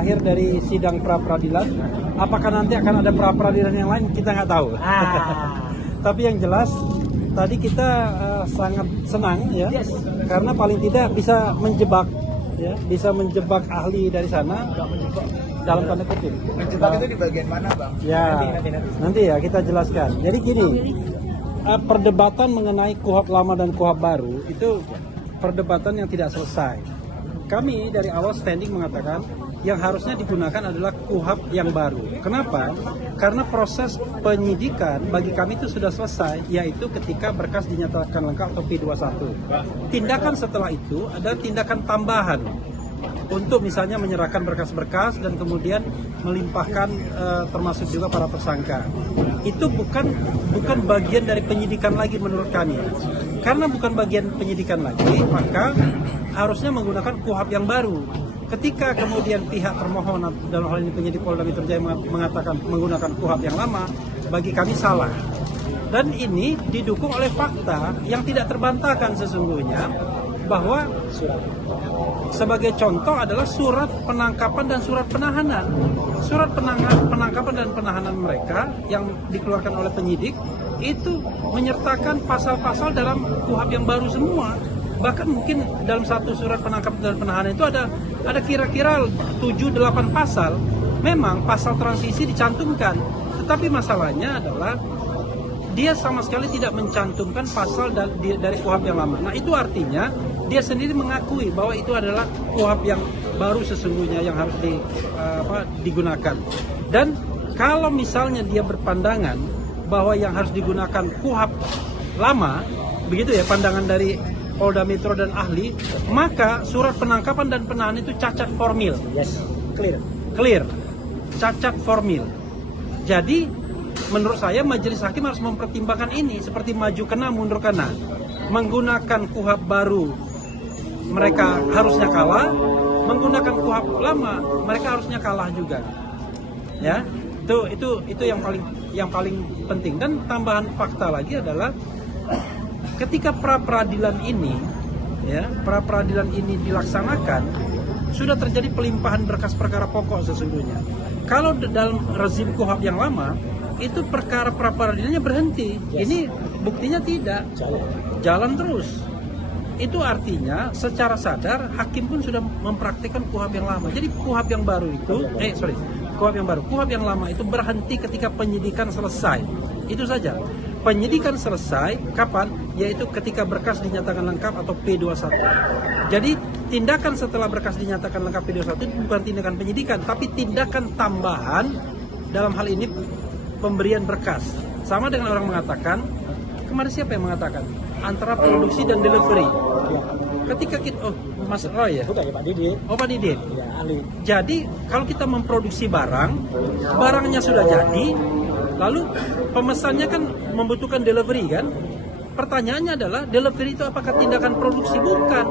akhir dari sidang pra-peradilan. Apakah nanti akan ada pra-peradilan yang lain, kita nggak tahu. Tapi yang jelas tadi kita sangat senang ya, karena paling tidak bisa menjebak ya, bisa menjebak ahli dari sana dalam tanda kutip. Menjebak itu di bagian mana, Bang? Ya, nanti ya kita jelaskan. Jadi gini, perdebatan mengenai KUHP lama dan KUHP baru itu perdebatan yang tidak selesai. Kami dari awal standing mengatakan yang harusnya digunakan adalah KUHP yang baru. Kenapa? Karena proses penyidikan bagi kami itu sudah selesai, yaitu ketika berkas dinyatakan lengkap atau P21. Tindakan setelah itu ada tindakan tambahan untuk misalnya menyerahkan berkas-berkas dan kemudian melimpahkan termasuk juga para tersangka. Itu bukan bagian dari penyidikan lagi menurut kami. Karena bukan bagian penyidikan lagi, maka harusnya menggunakan KUHP yang baru. Ketika kemudian pihak termohon dalam hal ini penyidik Polda Metro Jaya mengatakan menggunakan KUHP yang lama, bagi kami salah. Dan ini didukung oleh fakta yang tidak terbantahkan sesungguhnya, bahwa sebagai contoh adalah surat penangkapan dan surat penahanan. Surat penangkapan dan penahanan mereka yang dikeluarkan oleh penyidik itu menyertakan pasal-pasal dalam KUHP yang baru semua. Bahkan mungkin dalam satu surat penangkapan dan penahanan itu ada kira-kira 7-8 pasal. Memang pasal transisi dicantumkan, tetapi masalahnya adalah dia sama sekali tidak mencantumkan pasal dari KUHP yang lama. Nah, itu artinya dia sendiri mengakui bahwa itu adalah KUHP yang baru sesungguhnya yang harus digunakan. Dan kalau misalnya dia berpandangan bahwa yang harus digunakan KUHP lama, begitu ya pandangan dari Polda Metro dan ahli, maka surat penangkapan dan penahanan itu cacat formil. Yes, Clear. Cacat formil. Jadi menurut saya majelis hakim harus mempertimbangkan ini, seperti maju kena mundur kena. Menggunakan KUHP baru mereka harusnya kalah, menggunakan KUHP lama mereka harusnya kalah juga. Ya, itu yang paling penting. Dan tambahan fakta lagi adalah ketika pra-peradilan ini dilaksanakan, sudah terjadi pelimpahan berkas perkara pokok sesungguhnya. Kalau dalam rezim KUHP yang lama, itu perkara pra-peradilannya berhenti. Ini buktinya tidak, jalan terus. Itu artinya secara sadar hakim pun sudah mempraktikkan KUHP yang lama. Jadi KUHP yang baru itu, KUHP yang lama itu berhenti ketika penyidikan selesai. Itu saja. Penyidikan selesai kapan? Yaitu ketika berkas dinyatakan lengkap atau P21. Jadi tindakan setelah berkas dinyatakan lengkap P21 itu bukan tindakan penyidikan, tapi tindakan tambahan dalam hal ini pemberian berkas. Sama dengan orang mengatakan, kemarin siapa yang mengatakan? Antara produksi dan delivery. Ketika kita, Mas Roy ya? Bukan ya Pak Didin. Oh Pak Didin. Ya, ahli. Jadi kalau kita memproduksi barangnya sudah jadi, lalu pemesannya kan membutuhkan delivery kan? Pertanyaannya adalah delivery itu apakah tindakan produksi? Bukan.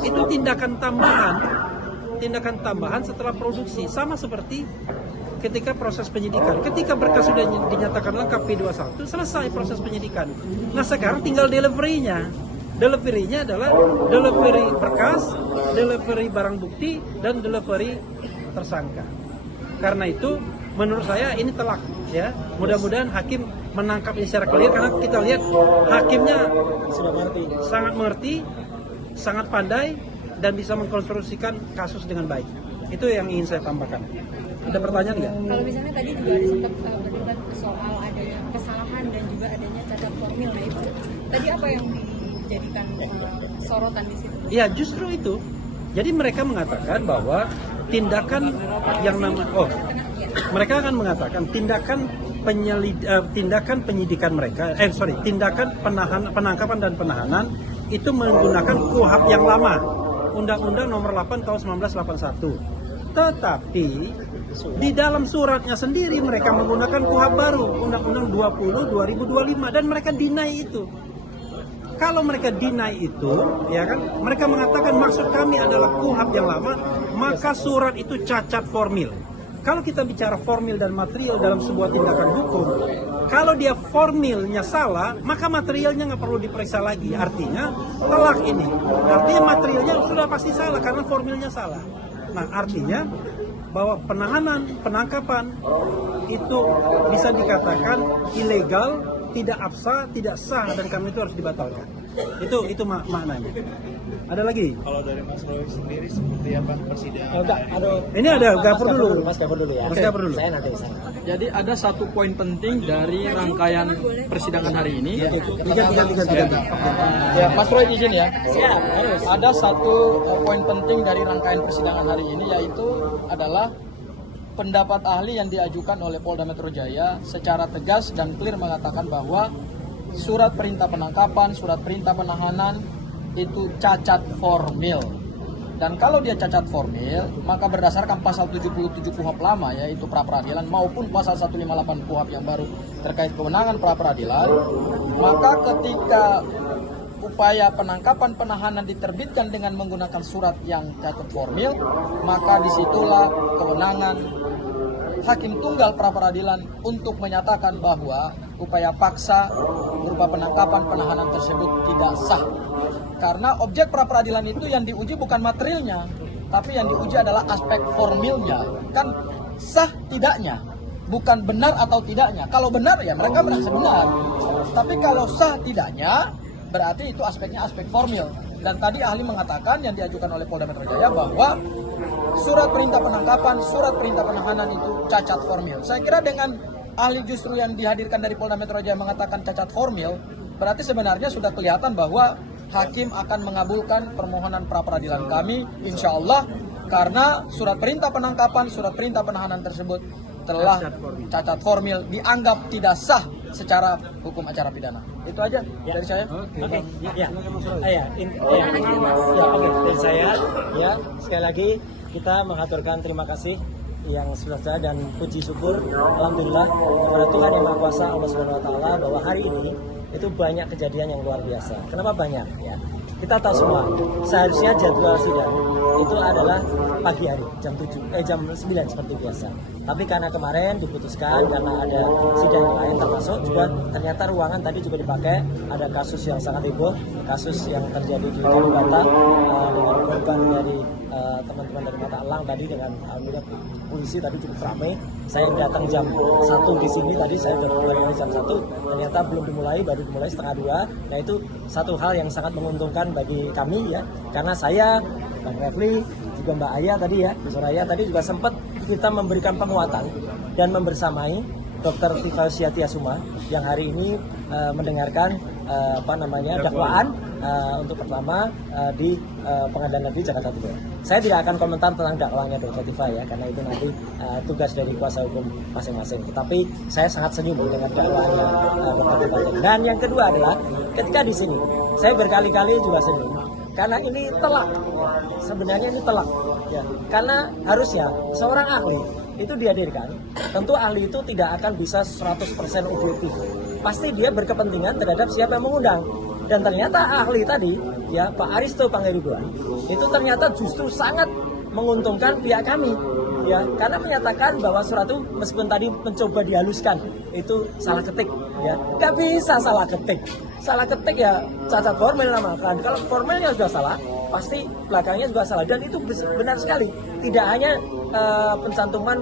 Itu tindakan tambahan setelah produksi. Sama seperti ketika proses penyidikan. Ketika berkas sudah dinyatakan lengkap P21, selesai proses penyidikan. Nah sekarang tinggal delivery-nya. Delivery-nya adalah delivery berkas, delivery barang bukti, dan delivery tersangka. Karena itu menurut saya ini telak ya. Mudah-mudahan hakim menangkap ini secara clear, karena kita lihat hakimnya sangat mengerti, sangat pandai, dan bisa mengkonstruksikan kasus dengan baik. Itu yang ingin saya tambahkan. Ada pertanyaan nggak? Kalau misalnya tadi juga ada sempat berdebat soal adanya kesalahan dan juga adanya cacat formil, nah itu tadi apa yang dijadikan sorotan di situ? Ya justru itu. Jadi mereka mengatakan bahwa tindakan yang mereka akan mengatakan tindakan penyidikan mereka, tindakan penangkapan dan penahanan itu menggunakan KUHP yang lama, Undang-Undang Nomor 8 Tahun 1981. Tetapi di dalam suratnya sendiri mereka menggunakan KUHP baru, Undang-Undang 20 2025, dan mereka deny itu. Kalau mereka deny itu, ya kan, mereka mengatakan maksud kami adalah KUHP yang lama, maka surat itu cacat formil. Kalau kita bicara formil dan material dalam sebuah tindakan hukum, kalau dia formilnya salah, maka materialnya nggak perlu diperiksa lagi. Artinya telak ini. Artinya materialnya sudah pasti salah karena formilnya salah. Nah, artinya bahwa penahanan, penangkapan itu bisa dikatakan ilegal, tidak absah, tidak sah, dan karena itu harus dibatalkan. Itu maknanya. Ada lagi? Kalau dari Mas Roy sendiri seperti apa persidangan? Ini ada Gafur dulu. Mas Gafur dulu ya. Mas Gafur dulu. Saya nanti saya. Jadi ada satu poin penting dari rangkaian persidangan hari ini. Ya, Mas Roy izin ya. Siap, harus. Ada satu poin penting dari rangkaian persidangan hari ini, yaitu adalah pendapat ahli yang diajukan oleh Polda Metro Jaya secara tegas dan clear mengatakan bahwa surat perintah penangkapan, surat perintah penahanan itu cacat formil. Dan kalau dia cacat formil, maka berdasarkan pasal 77 KUHP lama, yaitu pra peradilan, maupun pasal 158 KUHP yang baru terkait kewenangan pra peradilan, maka ketika upaya penangkapan penahanan diterbitkan dengan menggunakan surat yang cacat formil, maka disitulah kewenangan hakim tunggal pra peradilan untuk menyatakan bahwa upaya paksa berupa penangkapan penahanan tersebut tidak sah. Karena objek pra peradilan itu yang diuji bukan materialnya, tapi yang diuji adalah aspek formilnya. Kan sah tidaknya, bukan benar atau tidaknya. Kalau benar ya mereka merasa benar. Tapi kalau sah tidaknya, berarti itu aspeknya aspek formil. Dan tadi ahli mengatakan yang diajukan oleh Polda Metro Jaya bahwa surat perintah penangkapan, surat perintah penahanan itu cacat formil. Saya kira dengan ahli justru yang dihadirkan dari Polda Metro Jaya mengatakan cacat formil, berarti sebenarnya sudah kelihatan bahwa hakim akan mengabulkan permohonan pra peradilan kami, insya Allah, karena surat perintah penangkapan, surat perintah penahanan tersebut telah cacat formil, dianggap tidak sah secara hukum acara pidana. Itu aja dari saya. Oke. Ya. Oke. Dari saya ya, sekali lagi kita mengaturkan terima kasih yang sebesar dan puji syukur alhamdulillah kepada Tuhan Yang Maha Kuasa Allah Subhanahu wa taala bahwa hari ini itu banyak kejadian yang luar biasa. Kenapa banyak ya? Kita tahu semua, seharusnya jadwal sidang itu adalah pagi hari jam 9 seperti biasa. Tapi karena kemarin diputuskan karena ada sidang yang lain, termasuk juga ternyata ruangan tadi juga dipakai, ada kasus yang sangat heboh, kasus yang terjadi di Kalibata dengan korban dari teman-teman dari Mata Elang tadi dengan alhamdulillah polisi tadi cukup ramai. Saya datang jam 1 di sini tadi, saya sudah mulai dari jam 1, ternyata belum dimulai, baru dimulai setengah 2. Nah itu satu hal yang sangat menguntungkan bagi kami ya, karena saya, Bang Refli, juga Mbak Aya tadi ya, Bu Soraya tadi juga sempat kita memberikan penguatan dan membersamai Dr. Tiva Yusatiasuma yang hari ini mendengarkan dakwaan untuk pertama di Pengadilan Negeri Jakarta Timur. Saya tidak akan komentar tentang dakwaannya Dr. Tiva ya, karena itu nanti tugas dari kuasa hukum masing-masing. Tetapi saya sangat senyum dengan dakwaannya Dr. Tiva. Dan yang kedua adalah ketika di sini saya berkali-kali juga senyum karena ini telak. Sebenarnya ini telak ya. Karena harusnya seorang ahli itu dihadirkan, tentu ahli itu tidak akan bisa 100% objektif. Pasti dia berkepentingan terhadap siapa yang mengundang. Dan ternyata ahli tadi, ya Pak Aristo Pangaribuan, itu ternyata justru sangat menguntungkan pihak kami. Ya, karena menyatakan bahwa surat itu meskipun tadi mencoba dihaluskan, itu salah ketik. Ya, nggak bisa salah ketik. Salah ketik ya cacat formil namakan. Kalau formilnya sudah salah, pasti belakangnya juga salah. Dan itu benar sekali. Tidak hanya pencantuman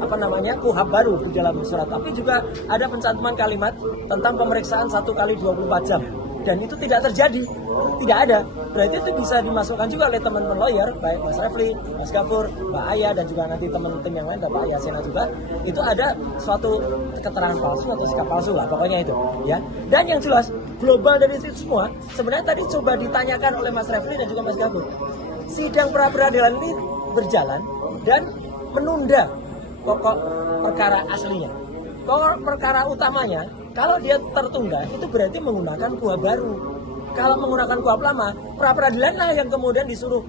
KUHP baru di dalam surat, tapi juga ada pencantuman kalimat tentang pemeriksaan 1 kali 24 jam. Dan itu tidak terjadi, tidak ada. Berarti itu bisa dimasukkan juga oleh teman-teman lawyer, baik Mas Refli, Mas Gafur, Mbak Aya, dan juga nanti teman-teman yang lain, dan Pak Yasena juga. Itu ada suatu keterangan palsu atau sikap palsu lah, pokoknya itu. Ya. Dan yang jelas, global dari itu semua, sebenarnya tadi coba ditanyakan oleh Mas Refli dan juga Mas Gafur. Sidang pra-peradilan ini berjalan dan menunda pokok perkara aslinya. Pokok perkara utamanya, kalau dia tertunda, itu berarti menggunakan KUHP baru. Kalau menggunakan KUHP lama, pra-peradilan lah yang kemudian disuruh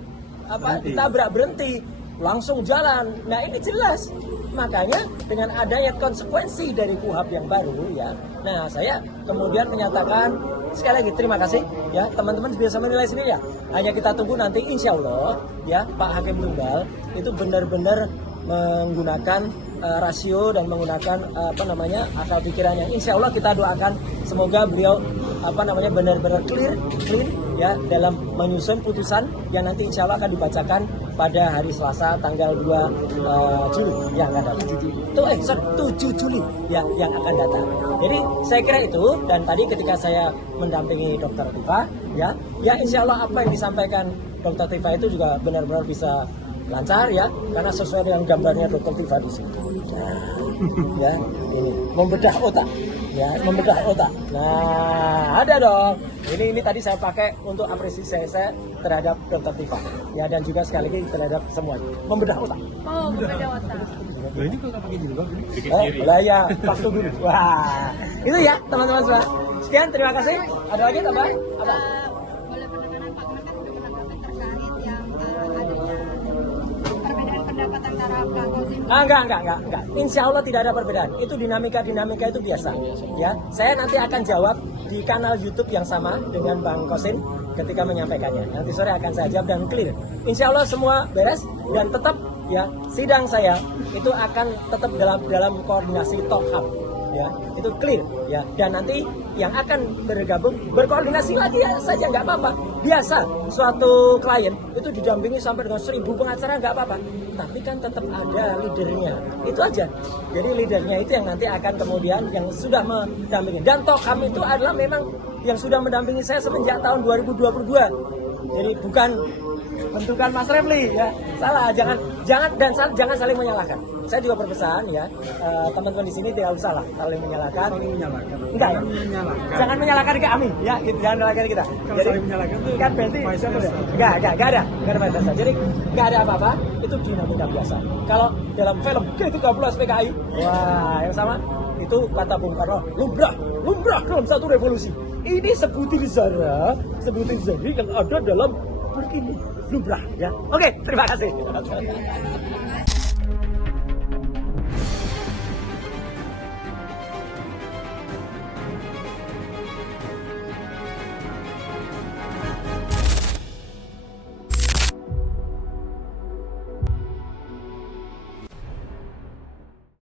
ditabrak berhenti, langsung jalan. Nah ini jelas. Makanya dengan adanya konsekuensi dari KUHP yang baru ya. Nah saya kemudian menyatakan sekali lagi terima kasih ya, teman-teman bisa menilai sendiri ya. Hanya kita tunggu nanti insya Allah ya Pak Hakim Tunggal itu benar-benar menggunakan rasio dan menggunakan akal pikiran yang insya Allah kita doakan semoga beliau benar-benar clear ya dalam menyusun putusan yang nanti insya Allah akan dibacakan pada hari Selasa tanggal 2 Juli yang akan datang. 7 Juli yang akan datang. Jadi saya kira itu, dan tadi ketika saya mendampingi Dr. Tifa ya insya Allah apa yang disampaikan Dr. Tifa itu juga benar-benar bisa lancar ya, karena sesuai dengan gambarnya Dr. Tifa di sini. Nah, ya ini membedah otak. Ya, membedah otak. Nah, ada dong. Ini tadi saya pakai untuk apresiasi saya terhadap Dr. Tifa. Ya, dan juga sekali lagi terhadap semuanya. Membedah otak. Oh, berbeda otak. Loh, ini kalau pakai jilbab ini? Lah ya, waktu dulu. Wah, itu ya teman-teman semua. Sekian, terima kasih. Ada lagi tambah? Apa? Boleh penekanan Pak Kemen kan sudah menanggapi terkait yang adanya perbedaan pendapat antara Pak Kozim. Enggak. Insya Allah tidak ada perbedaan. Itu dinamika itu biasa. Ya, saya nanti akan jawab di kanal YouTube yang sama dengan Bang Kosin ketika menyampaikannya. Nanti sore akan saya jawab dan clear. Insya Allah semua beres dan tetap ya sidang saya itu akan tetap dalam koordinasi talk hub. Ya, itu clear ya, dan nanti yang akan bergabung berkoordinasi lagi ya saja nggak apa-apa, biasa suatu klien itu didampingi sampai dengan 1000 pengacara nggak apa-apa, tapi kan tetap ada leadernya, itu aja. Jadi leadernya itu yang nanti akan kemudian yang sudah mendampingi, dan toh kami itu adalah memang yang sudah mendampingi saya semenjak tahun 2022, jadi bukan bentukan Mas Refli ya, salah, jangan saling menyalahkan. Saya juga berpesan ya, teman-teman di sini tidak usah lah saling menyalahkan. Enggak ya? Jangan menyalahkan ke Amin ya, gitu, jangan menyalahkan kita. Kalau Jadi saling menyalahkan tuh kan berarti enggak ada biasa. Jadi enggak ada apa-apa, itu dinamika biasa. Kalau dalam film G30 PKI, wah yang sama itu kata Bung Karno, lumrah dalam satu revolusi. Ini sebutir zara yang ada dalam buku ini, lumrah ya. Oke, terima kasih.